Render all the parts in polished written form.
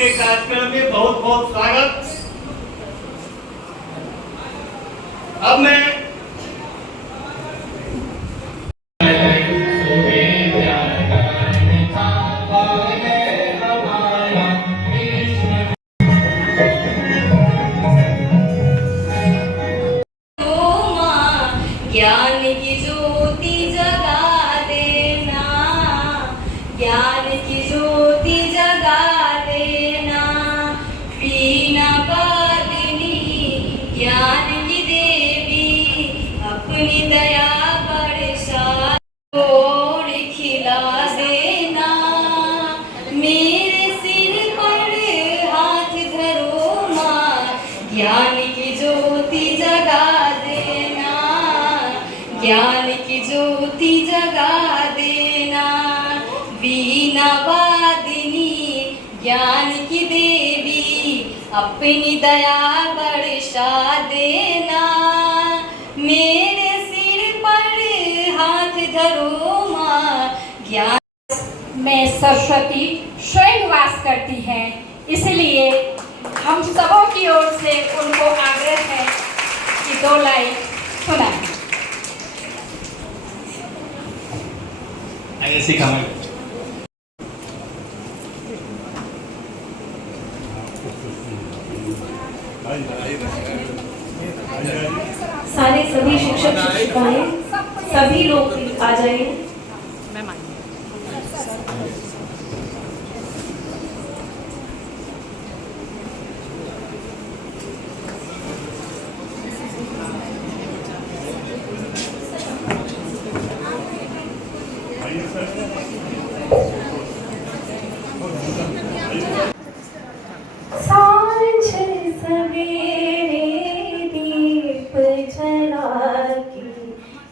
के कार्यक्रम में बहुत बहुत स्वागत। अब मैं ज्ञान की ज्योति जगा देना, ज्ञान की ज्योति जगा देना, वीणा वादिनी ज्ञान की देवी, अपनी दया बरसा और खिला देना, मेरे सिर पर हाथ धरो माँ, ज्ञान की ज्योति जगा देना, ज्ञान की ज्योति जगा देना, वीणा वादिनी ज्ञान की देवी, अपनी दया बरसा देना, मेरे सिर पर हाथ धरो माँ, ज्ञान में सरस्वती स्वयं वास करती हैं, इसलिए हम सबों की ओर से उनको आग्रह है कि 2 लाइन सुनाएं। आइए सिखाएं। सारे सभी शिक्षक शिक्षिकाएं सभी लोग आ जाए। सांझ सवेरे दीप जला के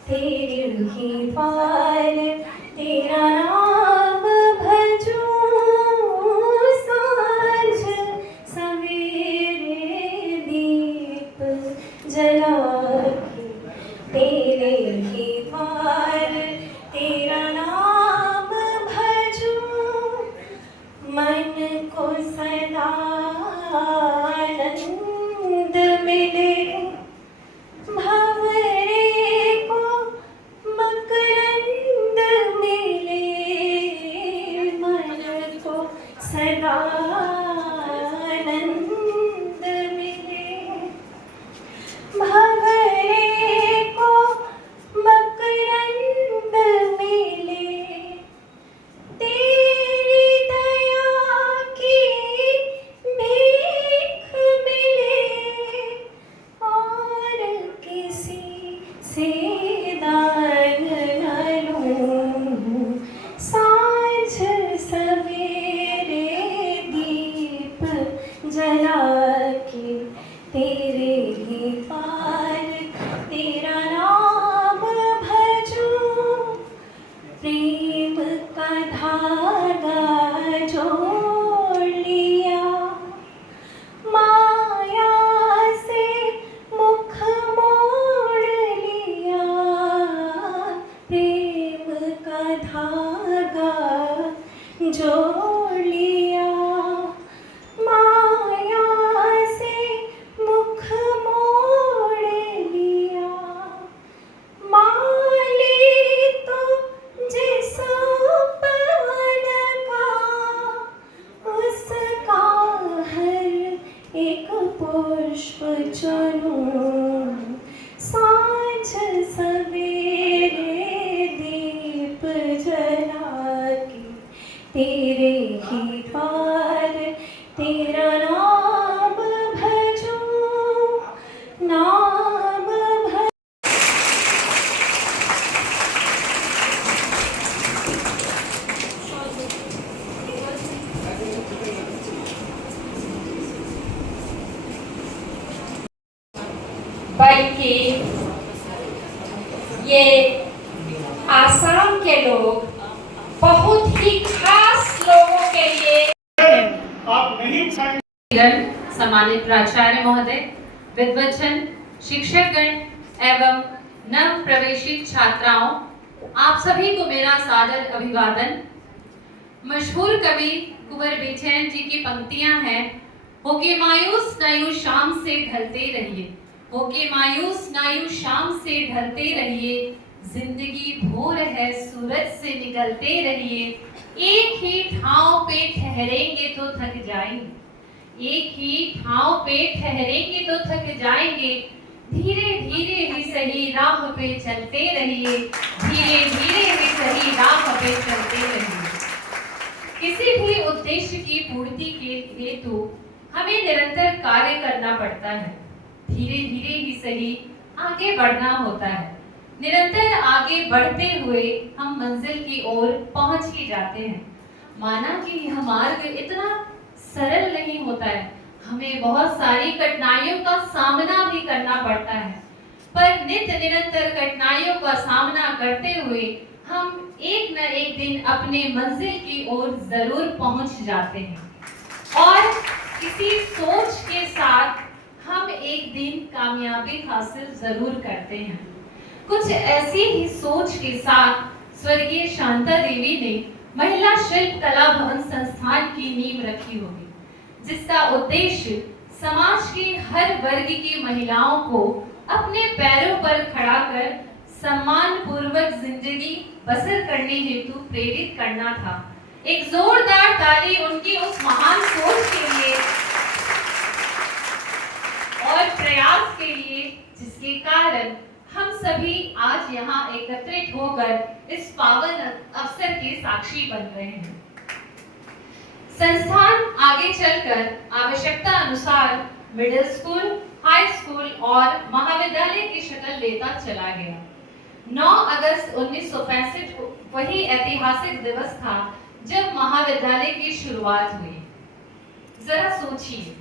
तेरे ही द्वार तेरा नाम भजूं, सांझ सवेरे दीप जला के तेरे ही द्वार तेरा नाम भजूं, मन को सदा आनंद मिले, भंवरे को मकरंद मिले, मन को सदा आनंद मिले, भंवरे को मकरंद मिले, तेरी दया की भीख मिले, और किसी से दान न लूं, सांझ सवेरे दीप जला के तेरे ही पार तेरा नाम भजूं, प्रेम का धागा जोड़ लिया, माया से मुख मोड़ लिया, प्रेम का धागा जोड़ लिया, माया से मुख मोड़ लिया, माली तो जिस पवन का, उसका हर एक पुष्प चुनूं, सांझ सवेरे दीप जला के तेरे ही द्वार तेरा नाम भजूं, नाम भजूं। बल्कि ये आसाम के लोग बहुत ही खास लोगों के लिए आप नहीं छाएंगे। सम्मानित प्राचार्य महोदय, विद्वजन, शिक्षकगण एवं नव प्रवेशित छात्राओं, आप सभी को मेरा सादर अभिवादन। मशहूर कवि कुंवर बेचैन जी की पंक्तियां हैं, होके मायूस ना यूं शाम से ढलते रहिए, होके मायूस ना यूं शाम से ढलते रहिए, जिंदगी भोर है सूरज से निकलते रहिए, एक ही ठाव पे ठहरेंगे तो थक जाएंगे, एक ही ठाव पे ठहरेंगे तो थक जाएंगे, धीरे धीरे ही सही राह पे चलते रहिए, धीरे धीरे ही सही राह पे चलते रहिए। किसी भी उद्देश्य की पूर्ति के हेतु हमें निरंतर कार्य करना पड़ता है, धीरे धीरे ही सही आगे बढ़ना होता है। निरंतर आगे बढ़ते हुए हम मंजिल की ओर पहुंच ही जाते हैं। माना कि यह मार्ग इतना सरल नहीं होता है, हमें बहुत सारी कठिनाइयों का सामना भी करना पड़ता है, पर नित्य निरंतर कठिनाइयों का सामना करते हुए हम एक न एक दिन अपने मंजिल की ओर जरूर पहुंच जाते हैं और किसी सोच के साथ हम एक दिन कामयाबी हासिल जरूर करते हैं। कुछ ऐसी ही सोच के साथ स्वर्गीय शांता देवी ने महिला शिल्प कला भवन संस्थान की नींव रखी होगी, जिसका उद्देश्य समाज की हर वर्ग की महिलाओं को अपने पैरों पर खड़ा कर सम्मान पूर्वक जिंदगी बसर करने हेतु प्रेरित करना था। एक जोरदार ताली उनकी उस महान सोच के लिए और प्रयास के लिए, जिसके कारण हम सभी आज यहाँ एकत्रित होकर इस पावन अवसर के साक्षी बन रहे हैं। संस्थान आगे चलकर आवश्यकता अनुसार मिडिल स्कूल, हाई स्कूल और महाविद्यालय की शक्ल लेता चला गया। 9 अगस्त 1965 को वही ऐतिहासिक दिवस था जब महाविद्यालय की शुरुआत हुई। जरा सोचिए,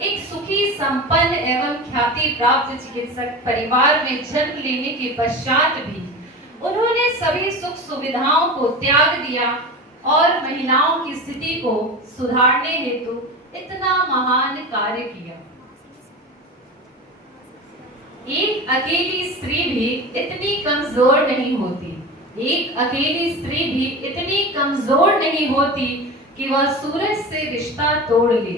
एक सुखी, संपन्न एवं ख्याति प्राप्त चिकित्सक परिवार में जन्म लेने के पश्चात भी उन्होंने सभी सुख सुविधाओं को त्याग दिया और महिलाओं की स्थिति को सुधारने हेतु इतना महान कार्य किया। एक अकेली स्त्री भी इतनी कमजोर नहीं होती, एक अकेली स्त्री भी इतनी कमजोर नहीं होती कि वह सूरज से रिश्ता तोड़ ले,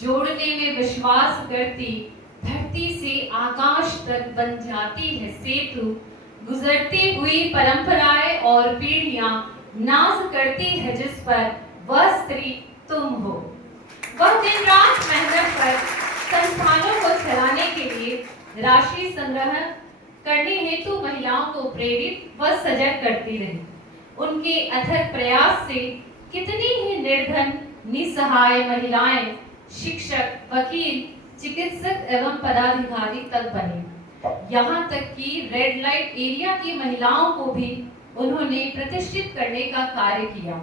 जोड़ने में विश्वास करती, धरती से आकाश तक बन जाती है सेतु, गुजरती हुई परंपराएं और पीढ़ियां नाज करती है जिस पर, वह स्त्री तुम हो। वह दिन रात मेहनत कर संस्थानों को चलाने के लिए राशि संग्रह करने हेतु महिलाओं को प्रेरित व सजग करती रही। उनके अथक प्रयास से कितनी ही निर्धन, निसहाय महिलाएं शिक्षक, वकील, चिकित्सक एवं पदाधिकारी तक बने। यहाँ तक कि रेड लाइट एरिया की महिलाओं को भी उन्होंने प्रतिष्ठित करने का कार्य किया।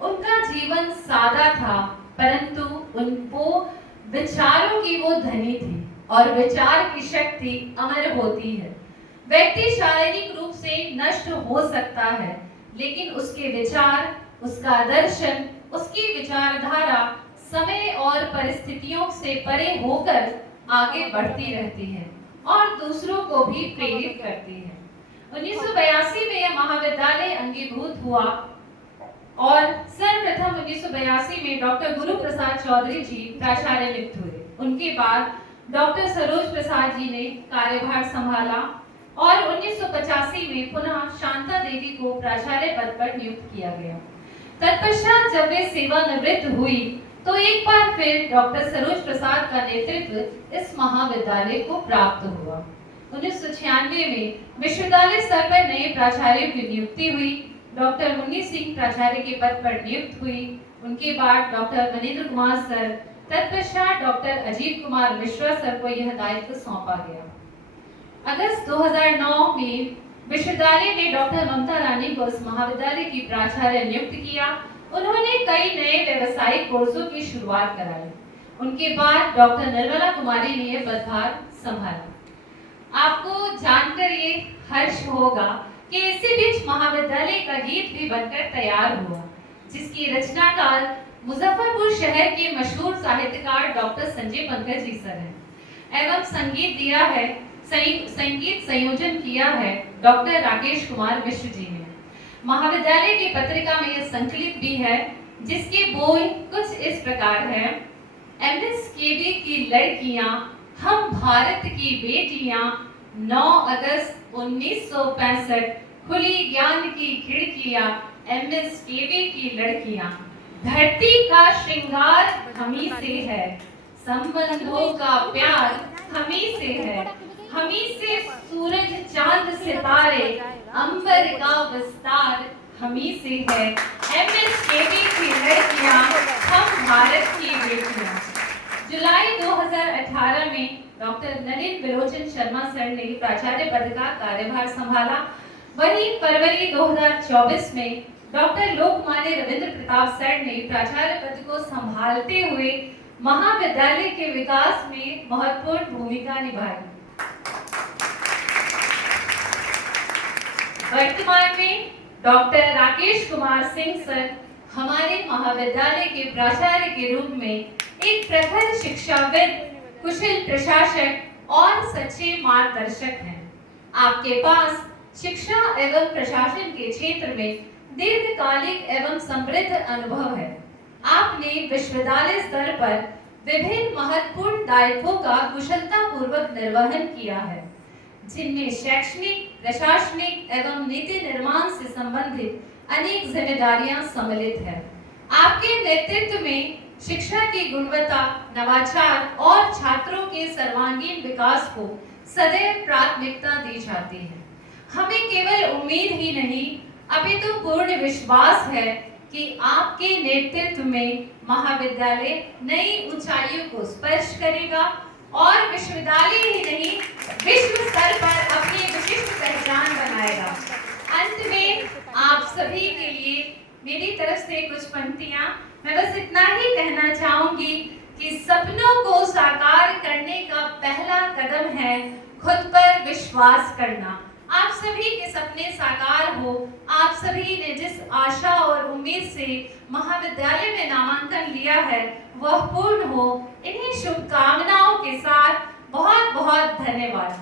उनका जीवन सादा था, परंतु उनको विचारों की वो धनी थी और विचार की शक्ति अमर होती है। व्यक्ति शारीरिक रूप से नष्ट हो सकता है, लेकिन उसके विचार, उसका दर्शन, उसकी विचारधारा समय और परिस्थितियों से परे होकर आगे बढ़ती रहती है और दूसरों को भी प्रेरित करती है। 1982 में यह महाविद्यालय अंगीभूत हुआ और सर्वप्रथम 1982 में डॉक्टर गुरु प्रसाद चौधरी जी प्राचार्य नियुक्त हुए। उनके बाद डॉक्टर सरोज प्रसाद जी ने कार्यभार संभाला और 1985 में पुनः शांता देवी को प्राचार्य पद पर नियुक्त किया गया। तत्पश्चात जब वे सेवानिवृत्त हुई तो एक बार फिर डॉक्टर सरोज प्रसाद का नेतृत्व इस महाविद्यालय को प्राप्त हुआ। 1996 में विश्वविद्यालय स्तर पर नए प्राचार्यों की नियुक्ति हुई। डॉक्टर मुन्नी सिंह प्राचार्य के पद पर नियुक्त हुई। उनके बाद डॉक्टर मनेंद्र कुमार सर, तत्पश्चात डॉक्टर अजीत कुमार मिश्रा सर को यह दायित्व सौंपा गया। अगस्त 2009 में विश्वविद्यालय ने डॉक्टर ममता रानी को इस महाविद्यालय की प्राचार्य नियुक्त किया। उन्होंने कई नए व्यवसायिक कोर्सों की शुरुआत कराई। उनके बाद डॉक्टर निर्मला कुमारी ने यह पदभार संभाला। आपको जानकर ये हर्ष होगा कि इसी बीच महाविद्यालय का गीत भी बनकर तैयार हुआ, जिसकी रचनाकार मुजफ्फरपुर शहर के मशहूर साहित्यकार डॉक्टर संजय पंकज जी सर हैं एवं संगीत दिया है, संगीत संयोजन किया है डॉक्टर राकेश कुमार मिश्र जी ने। महाविद्यालय की पत्रिका में यह संकलित भी है जिसके बोल कुछ इस प्रकार है। MSKV की लड़कियां, हम भारत की बेटियां, 9 अगस्त 1965, खुली ज्ञान की खिड़कियां, MSKV की लड़कियां। धरती का श्रृंगार हमी से है, संबंधों का प्यार हमी से है, हमी से सूरज चांद सितारे, अंबर का विस्तार हमी से है। MSKV की लड़कियां, हम भारत की बेटियां। जुलाई 2018 में डॉक्टर नलिन बिलोचन शर्मा सर ने प्राचार्य पद का कार्यभार संभाला। वहीं फरवरी 2024 में डॉक्टर लोकमान्य रविंद्र प्रताप सर ने प्राचार्य पद को संभालते हुए महाविद्यालय के विकास में महत्वपूर्ण भूमिका निभाई। वर्तमान में डॉक्टर राकेश कुमार सिंह सर हमारे महाविद्यालय के प्राचार्य के रूप में एक प्रखर शिक्षाविद, कुशल प्रशासक और सच्चे मार्गदर्शक हैं। आपके पास शिक्षा एवं प्रशासन के क्षेत्र में दीर्घकालिक एवं समृद्ध अनुभव है। आपने विश्वविद्यालय स्तर पर विभिन्न महत्वपूर्ण दायित्वों का कुशलतापूर्वक निर्वहन किया है, जिनमें शैक्षणिक, प्रशासनिक एवं नीति निर्माण से संबंधित अनेक जिम्मेदारियां सम्मिलित है। आपके नेतृत्व में शिक्षा की गुणवत्ता, नवाचार और छात्रों के सर्वांगीण विकास को सदैव प्राथमिकता दी जाती है। हमें केवल उम्मीद ही नहीं, अपितु पूर्ण विश्वास है कि आपके नेतृत्व में महाविद्यालय नई ऊंचाइयों को स्पर्श करेगा और विश्वविद्यालय ही नहीं, विश्व स्तर पर अपनी विशिष्ट पहचान बनाएगा। अंत में आप सभी के लिए मेरी तरफ से कुछ पंक्तियां। मैं बस इतना ही कहना चाहूंगी कि सपनों को साकार करने का पहला कदम है खुद पर विश्वास करना। आप सभी के सपने साकार हो, आप सभी ने जिस आशा और उम्मीद से महाविद्यालय में नामांकन लिया है वह पूर्ण हो। इन्हीं शुभकामनाओं के साथ बहुत बहुत धन्यवाद।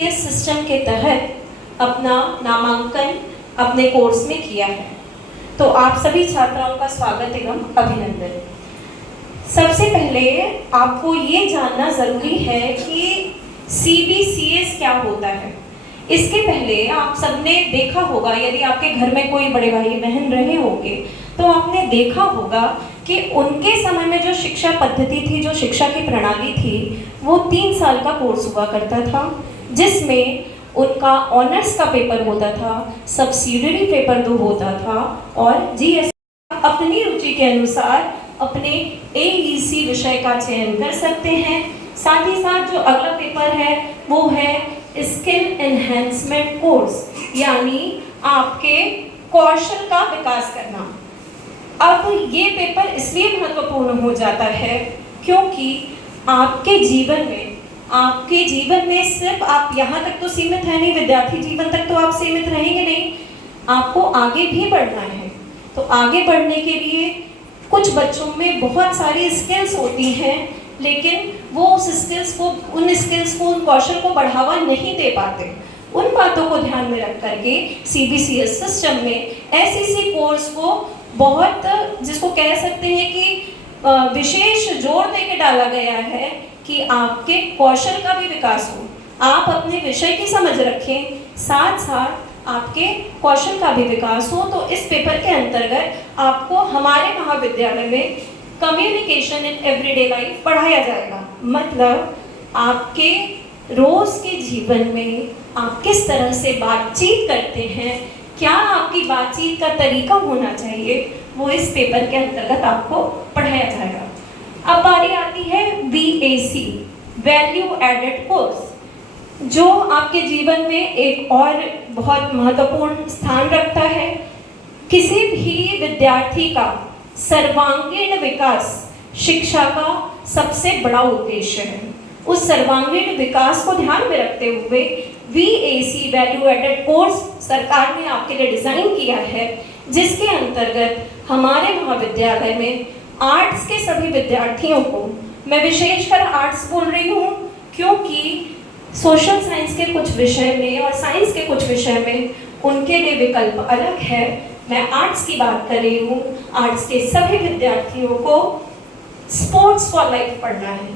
इस सिस्टम के तहत अपना नामांकन अपने कोर्स में किया है, तो आप सभी छात्राओं का स्वागत एवं अभिनंदन। सबसे पहले आपको ये जानना जरूरी है कि CBCS क्या होता है। इसके पहले आप सबने देखा होगा, यदि आपके घर में कोई बड़े भाई बहन रहे होंगे तो आपने देखा होगा कि उनके समय में जो शिक्षा पद्धति थी, जो शिक्षा की प्रणाली थी, वो 3 साल का कोर्स हुआ करता था, जिसमें उनका ऑनर्स का पेपर होता था, सब्सिडियरी पेपर 2 होता था और GS अपनी रुचि के अनुसार अपने AEC विषय का चयन कर सकते हैं। साथ ही साथ जो अगला पेपर है वो है स्किल एनहेंसमेंट कोर्स, यानी आपके कौशल का विकास करना। अब ये पेपर इसलिए महत्वपूर्ण हो जाता है क्योंकि आपके जीवन में सिर्फ आप यहाँ तक तो सीमित है नहीं, विद्यार्थी जीवन तक तो आप सीमित रहेंगे नहीं, आपको आगे भी बढ़ना है। तो आगे बढ़ने के लिए कुछ बच्चों में बहुत सारी स्किल्स होती हैं, लेकिन वो उन स्किल्स को, उन कौशल को बढ़ावा नहीं दे पाते। उन बातों को ध्यान में रख करके CBCS सिस्टम में SEC कोर्स को बहुत, जिसको कह सकते हैं कि विशेष जोर दे के डाला गया है कि आपके कौशल का भी विकास हो, आप अपने विषय की समझ रखें, साथ साथ आपके कौशल का भी विकास हो। तो इस पेपर के अंतर्गत आपको हमारे महाविद्यालय में कम्युनिकेशन इन एवरीडे लाइफ पढ़ाया जाएगा। मतलब आपके रोज के जीवन में आप किस तरह से बातचीत करते हैं, क्या आपकी बातचीत का तरीका होना चाहिए, वो इस पेपर के अंतर्गत आपको पढ़ाया जाएगा। अब बारी आती है VAC, वैल्यू एडेड कोर्स, जो आपके जीवन में एक और बहुत महत्वपूर्ण स्थान रखता है। किसी भी विद्यार्थी का सर्वांगीण विकास शिक्षा का सबसे बड़ा उद्देश्य है। उस सर्वांगीण विकास को ध्यान में रखते हुए VAC वैल्यू एडेड कोर्स सरकार ने आपके लिए डिजाइन किया है, जिसके अंतर्गत हमारे महाविद्यालय में आर्ट्स के सभी विद्यार्थियों को, मैं विशेषकर आर्ट्स बोल रही हूँ क्योंकि सोशल साइंस के कुछ विषय में और साइंस के कुछ विषय में उनके लिए विकल्प अलग है, मैं आर्ट्स की बात कर रही हूँ, आर्ट्स के सभी विद्यार्थियों को स्पोर्ट्स फॉर लाइफ पढ़ना है,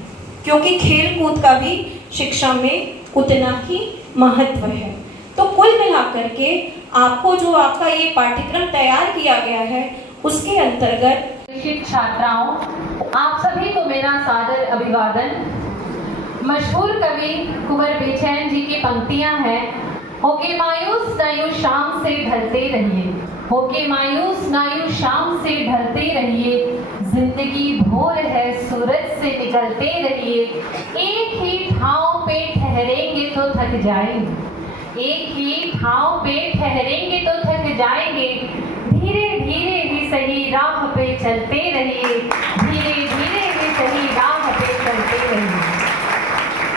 क्योंकि खेल कूद का भी शिक्षा में उतना ही महत्व है। तो कुल मिलाकर के आपको जो आपका ये पाठ्यक्रम तैयार किया गया है उसके अंतर्गत शिक्षित छात्राओं, आप सभी को मेरा सादर अभिवादन। मशहूर कवि कुंवर बेचैन जी की पंक्तियां हैं, होके मायूस नायूस शाम से ढलते रहिए, होके मायूस नायूस शाम से ढलते रहिए, जिंदगी भोर है सूरज से निकलते रहिए, एक ही ठाव पे ठहरेंगे तो थक जाएंगे, एक ही ठाव पे ठहरेंगे तो थक जाएंगे, धीरे धीरे ही सही राह पे चलते रहिए, धीरे धीरे ही सही राह पे चलते रहिए।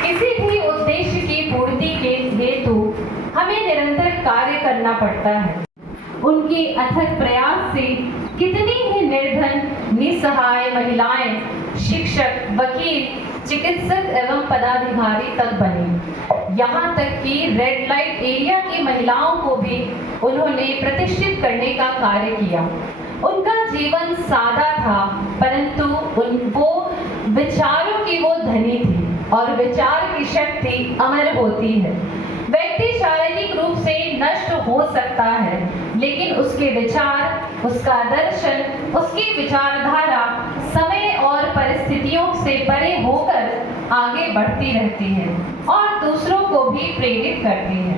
किसी भी उद्देश्य की पूर्ति के हेतु हमें निरंतर कार्य करना पड़ता है। उनके अथक प्रयास से कितनी ही निर्धन निसहाय महिलाएं शिक्षक, वकील, चिकित्सक एवं पदाधिकारी तक बने। यहाँ तक कि रेड लाइट एरिया की महिलाओं को भी उन्होंने प्रतिष्ठित करने का कार्य किया। उनका जीवन सादा था, परंतु वो विचारों की वो धनी थी और विचार की शक्ति अमर होती है। व्यक्ति शारीरिक रूप से नष्ट हो सकता है, लेकिन उसके विचार, उसका दर्शन, उसकी विचारधारा समय और परिस्थितियों से परे होकर आगे बढ़ती रहती है और दूसरों को भी प्रेरित करती है।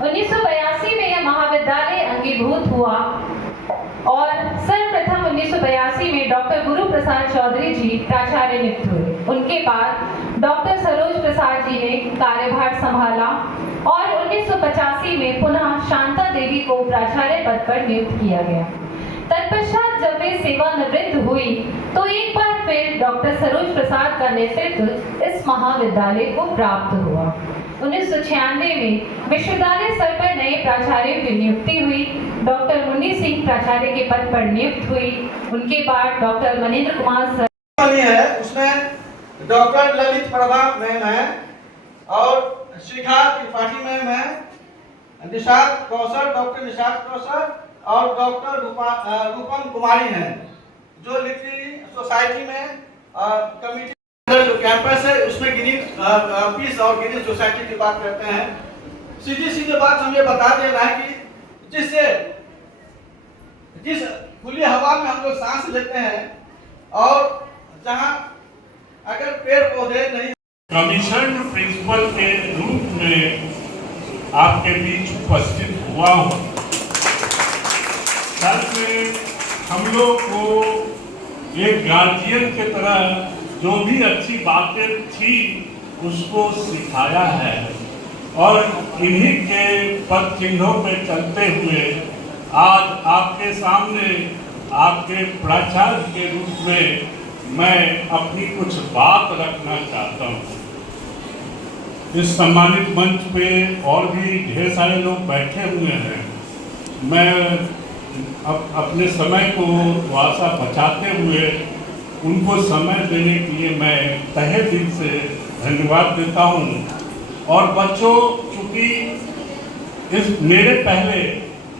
1982 में यह महाविद्यालय अंगीभूत हुआ और सर्वप्रथम 1982 में डॉक्टर गुरु प्रसाद चौधरी जी प्राचार्य नियुक्त हुए। उनके बाद डॉक्टर सरोज प्रसाद जी ने कार्यभार संभाला और 1985 में पुनः शांता देवी को प्राचार्य पद पर नियुक्त किया गया। तत्पश्चात जब वे सेवानिवृत्त हुई तो एक बार फिर डॉक्टर सरोज प्रसाद का नेतृत्व इस महाविद्यालय को प्राप्त हुआ। 1996 में विश्वविद्यालय स्तर पर नए प्राचार्यों की नियुक्ति हुई। डॉक्टर मुन्नी सिंह प्राचार्य के पद पर नियुक्त हुई। उनके बाद डॉक्टर मनेंद्र कुमार सर है, उसमें डॉक्टर ललित प्रभा मैम है और शिखा त्रिपाठी मैम है, निषाद कौशल, डॉक्टर निषाद कौशल और डॉक्टर रूपम कुमारी हैं, जो लिटरेरी सोसाइटी में कमिटी जो कैंपस है उसमें ग्रीन पीस और ग्रीन सोसाइटी की बात करते हैं। सीधी सीधी बात हम ये बता दे रहा है कि जिस खुली हवा में हम लोग सांस लेते हैं और जहां अगर पेड़ पौधे नहीं, कमीशन प्रिंसिपल के रूप में आपके बीच उपस्थित हुआ हूँ। सर में हम लोग को एक गार्जियन के तरह जो भी अच्छी बातें थी उसको सिखाया है और इन्हीं के पद चिन्हों पे चलते हुए आज आपके सामने आपके प्राचार्य के रूप में मैं अपनी कुछ बात रखना चाहता हूँ। इस सम्मानित मंच पे और भी ढेर सारे लोग बैठे हुए हैं। मैं अपने समय को थोड़ा सा बचाते हुए उनको समय देने के लिए मैं तहे दिल से धन्यवाद देता हूँ। और बच्चों, चूँकि इस मेरे पहले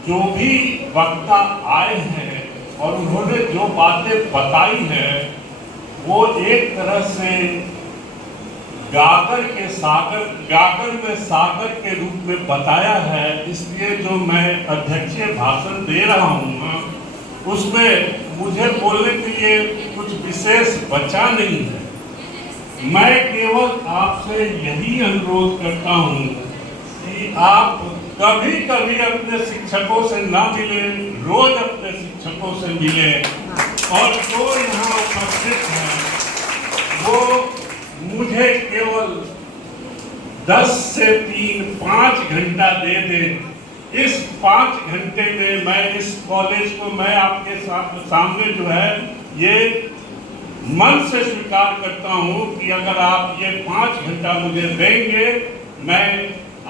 जो भी वक्ता आए हैं और उन्होंने जो बातें बताई हैं वो एक तरह से गागर में सागर के रूप में बताया है। इसलिए जो मैं अध्यक्षीय भाषण दे रहा हूँ उसमें मुझे बोलने के लिए कुछ विशेष बचा नहीं है। मैं केवल आपसे यही अनुरोध करता हूँ कि आप कभी कभी अपने शिक्षकों से ना मिले, रोज अपने शिक्षकों से मिले और जो यहाँ उपस्थित हैं वो मुझे केवल 10 से 3-5 घंटा दे दें। इस 5 घंटे में मैं इस कॉलेज को मैं आपके सामने जो है ये मन से स्वीकार करता हूँ कि अगर आप ये 5 घंटा मुझे देंगे मैं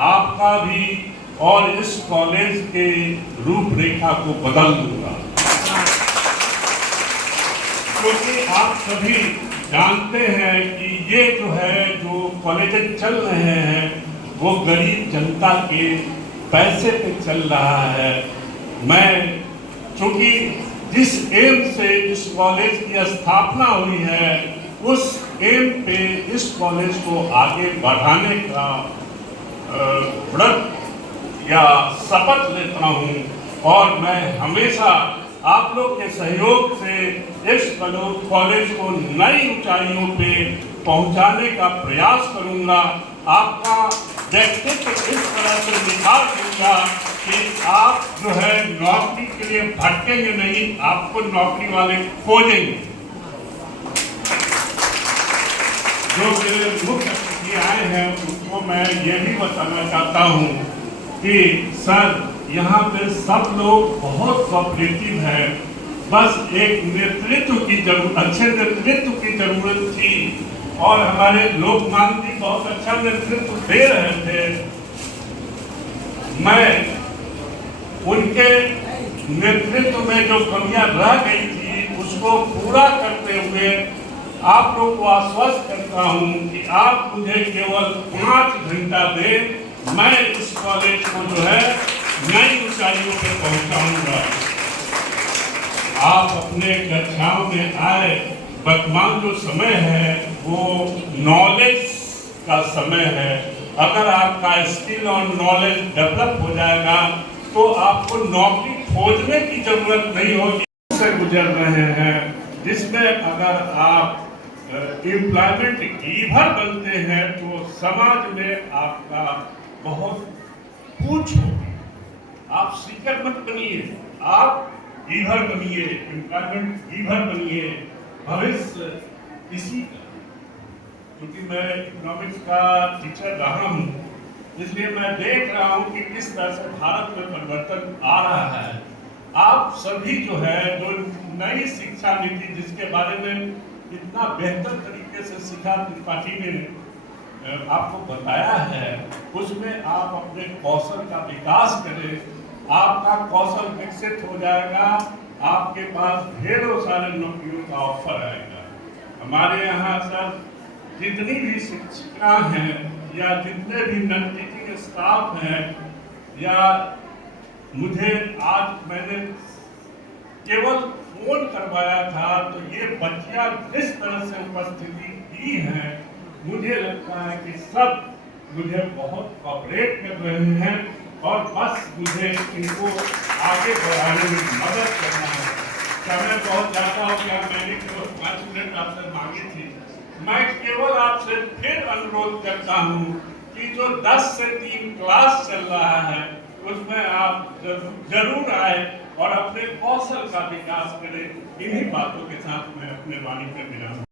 आपका भी और इस कॉलेज के रूपरेखा को बदल दूंगा। क्योंकि आप सभी जानते हैं कि ये जो है जो कॉलेज चल रहे हैं वो गरीब जनता के पैसे पे चल रहा है। मैं क्योंकि जिस एम से इस कॉलेज की स्थापना हुई है उस एम पे इस कॉलेज को आगे बढ़ाने का व्रत या शपथ लेता हूँ और मैं हमेशा आप लोग के सहयोग से इस कॉलेज को नई ऊंचाइयों पे पहुंचाने का प्रयास करूंगा। आपका व्यक्तित्व इस तरह से निखार दूंगा कि आप जो है नौकरी के लिए भटकेंगे नहीं, आपको नौकरी वाले खोजेंगे। जो मेरे मुख्य अतिथि आए हैं उनको मैं ये भी बताना चाहता हूँ कि सर यहाँ पे सब लोग बहुत कोऑपरेटिव हैं, बस एक नेतृत्व की जरूरत, अच्छे नेतृत्व की जरूरत थी और हमारे लोकमान जी बहुत अच्छा नेतृत्व दे रहे थे। मैं उनके नेतृत्व में जो कमियां रह गई थी उसको पूरा करते हुए आप लोग को आश्वस्त करता हूं कि आप मुझे केवल 5 घंटा दें, मैं इस कॉलेज को जो है नई ऊंचाइयों पे पहुंचाऊंगा। आप अपने कक्षाओं में आए, वर्तमान जो समय है वो नॉलेज का समय है। अगर आपका स्किल और नॉलेज डेवलप हो जाएगा तो आपको नौकरी खोजने की जरूरत नहीं होगी। से गुजर रहे हैं जिसमें अगर आप एम्प्लॉयमेंट गिवर बनते हैं तो समाज में आपका बहुत कुछ होगी। आप सीकर मत बनिए, आप गिवर बनिए, एम्प्लॉयमेंट गिवर बनिए। भविष्य इसी का, क्योंकि मैं इकोनॉमिक्स का टीचर रहा हूँ इसलिए मैं देख रहा हूँ कि किस तरह से भारत में परिवर्तन आ रहा है। आप सभी जो है जो नई शिक्षा नीति जिसके बारे में इतना बेहतर तरीके से शिखा त्रिपाठी ने आपको बताया है उसमें आप अपने कौशल का विकास करें, आपका कौशल विकसित हो जाएगा, आपके पास ढेरों सारे नौकरियों का ऑफर आएगा। हमारे यहाँ सर जितनी भी शिक्षिका हैं या जितने भी नॉन टीचिंग स्टाफ हैं या मुझे आज मैंने केवल फोन करवाया था तो ये बच्चियां जिस तरह से उपस्थिति दी है मुझे लगता है कि सब मुझे बहुत कोऑपरेट कर रहे हैं और बस मुझे इनको आगे बढ़ाने में मदद करना है। समय बहुत ज़्यादा हो गया, मैंने केवल 5 मिनट आपसे मांगी थी। मैं केवल आपसे फिर अनुरोध करता हूँ कि जो 10 से 3 क्लास चल रहा है उसमें आप जरूर आए और अपने कौशल का विकास करें। इन्हीं बातों के साथ मैं अपने वाणी का विराम